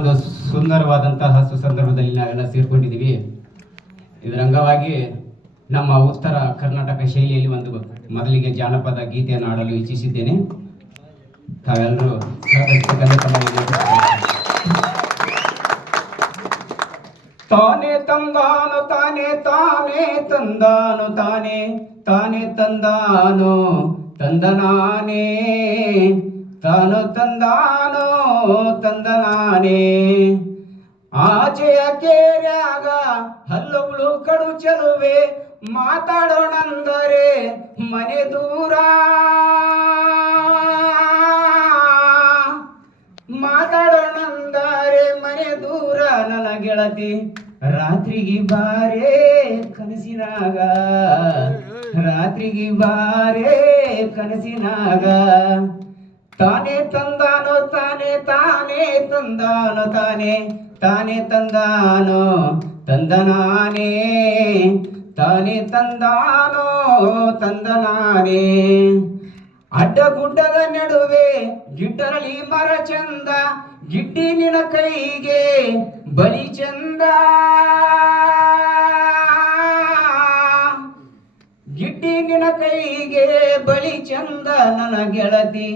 ಒಂದು ಸುಂದರವಾದಂತಹ ಸುಸಂದರ್ಭದಲ್ಲಿ ನಾವೆಲ್ಲ ಸೇರ್ಕೊಂಡಿದ್ದೀವಿ. ಇದರ ಅಂಗವಾಗಿ ನಮ್ಮ ಉತ್ತರ ಕರ್ನಾಟಕ ಶೈಲಿಯಲ್ಲಿ ಒಂದು ಮೊದಲಿಗೆ ಜಾನಪದ ಗೀತೆಯನ್ನು ಆಡಲು ಇಚ್ಛಿಸಿದ್ದೇನೆ. ತಾವೆಲ್ಲರೂ ತಾನೇ ತಂದಾನು ತಾನೇ ತಾನೇ ತಂದಾನು ತಾನೇ ತಾನೇ ತಂದಾನು ತಂದನಾನೇ ತಾನು ತಂದಾನೋ ತಂದನಾನೇ ಆಚೆಯ ಕೇರ್ಯಾಗ ಹಲ್ಲುಗಳು ಕಡು ಚೆಲುವೆ ಮಾತಾಡೋಣಂದರೆ ಮನೆ ದೂರ ಮಾತಾಡೋಣಂದರೆ ಮನೆ ದೂರ ನನ್ನ ಗೆಳತಿ ರಾತ್ರಿಗೆ ಬಾರೇ ಕನಸಿನಾಗ ರಾತ್ರಿಗೆ ಬಾರೇ ಕನಸಿನಾಗ ತಾನೇ ತಂದಾನೋ ತಾನೇ ತಾನೇ ತಂದಾನೋ ತಾನೇ ತಾನೇ ತಂದಾನೋ ತಂದನಾನೇ ತಾನೇ ತಂದಾನೋ ತಂದನಾನೇ ಅಡ್ಡಗುಡ್ಡದ ನಡುವೆ ಗಿಡ್ಡರಳಿ ಮರ ಚಂದ ಗಿಡ್ಡಿ ನಿನ ಕೈಗೆ ಬಳಿ ಚಂದ ಗಿಡ್ಡಿ ನಿನ ಕೈಗೆ ಬಳಿ ಚಂದ ನನ್ನ ಗೆಳತಿ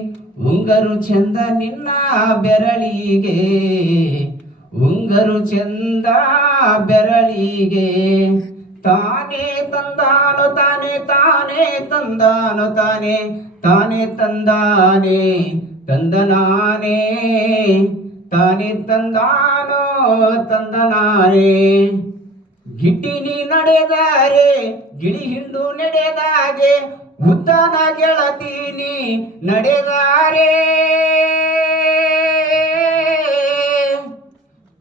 ಉಂಗರು ಚಂದ ನಿನ್ನ ಬೆರಳಿಗೆ ಉಂಗರು ಚಂದ ಬೆರಳಿಗೆ ತಾನೇ ತಂದಾನು ತಾನೇ ತಾನೇ ತಂದಾನು ತಾನೇ ತಾನೇ ತಂದಾನೆ ತಂದನಾನೇ ತಾನೇ ತಂದಾನೋ ತಂದನಾನೇ ಗಿಡ್ಡಿನಿ ನಡೆದಾರೆ ಗಿಳಿ ಹಿಂಡು ನಡೆದಾಗೆ ಉದ್ದನ ಗೆಳತೀನಿ ನಡೆದಾರೆ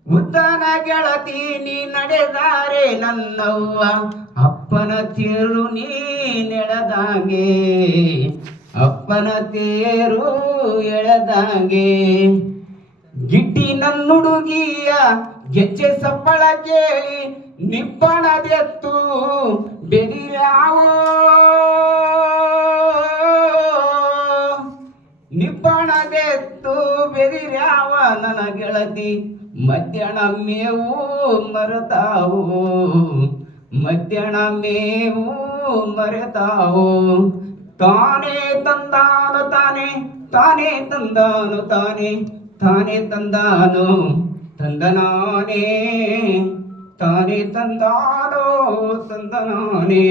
ಉದ್ದನ ಗೆಳತೀನಿ ನಡೆದಾರೆ ನನ್ನವ್ವ ಅಪ್ಪನ ತೇರು ನೀ ನೆಳೆದಾಗೆ ಅಪ್ಪನ ತೇರು ಎಳೆದಾಗೆ ಗಿಡ್ಡಿ ನನ್ನುಡುಗಿಯ ಗೆಜ್ಜೆ ಸಪ್ಪಳ ಕೇಳಿ ನಿಬ್ಬಣದೆತ್ತು ಬೆದಿರಾವೋ ನಿಬ್ಬಣದೆತ್ತು ಬೆದಿರ್ಯಾವ ನನ್ನ ಗೆಳತಿ ಮಧ್ಯಾಹ್ನ ಮೇವು ಮರೆತಾವು ಮಧ್ಯಾಹ್ನ ಮೇವು ಮರೆತಾವು ತಾನೇ ತಂದಾನು ತಾನೇ ತಾನೇ ತಂದಾನು ತಾನೇ ತಾನೇ ತಂದಾನು ತಂದನಾನೇ ತಾನೇ ತಂದಾನೋ ತಂದನಾನೇ